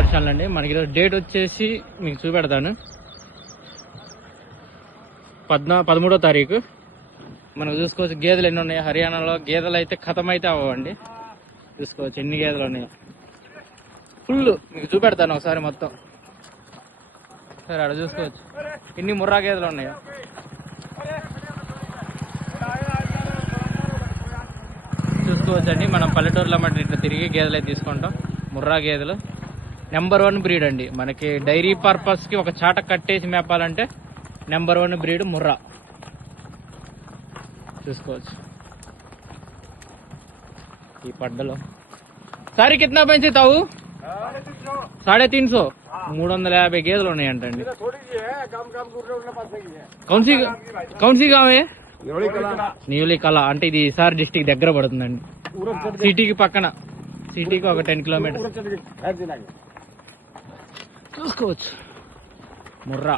వర్షాలు అండి. మనకి ఈరోజు డేట్ వచ్చేసి మీకు చూపెడతాను, 13వ తారీఖు. మనకు చూసుకోవచ్చు గేదెలు ఎన్ని ఉన్నాయి హర్యానాలో. గేదెలు అయితే ఖతం అయితే అవ్వండి. చూసుకోవచ్చు ఎన్ని గేదెలు ఉన్నాయో. ఫుల్ మీకు చూపెడతాను ఒకసారి మొత్తం. సరే అక్కడ చూసుకోవచ్చు ఎన్ని ముర్రా గేదెలు ఉన్నాయో. చూసుకోవచ్చండి, మనం పల్లెటూరులో మట్టి ఇట్లా తిరిగి గేదెలు అయితే తీసుకుంటాం. ముర్రా గేదెలు నెంబర్ 1 బ్రీడ్ అండి. మనకి డైరీ పర్పస్కి ఒక చాట కట్టేసి మేపాలంటే నెంబర్ 1 బ్రీడ్ ముర్రా. చూసుకోవచ్చు ఈ పడ్డలో. సారీ కిतना పెంచి తావు? 350. 350 గేదెలు ఉన్నాయంటండి. కౌన్సీ గావే? న్యూలీ కళ అంటే ఇది సార్ డిస్టిక్ దగ్గర పడుతుందండి. సిటీకి పక్కన, సిటీకి ఒక 10 కిలోమీటర్. చూసుకోవచ్చు ముర్రా.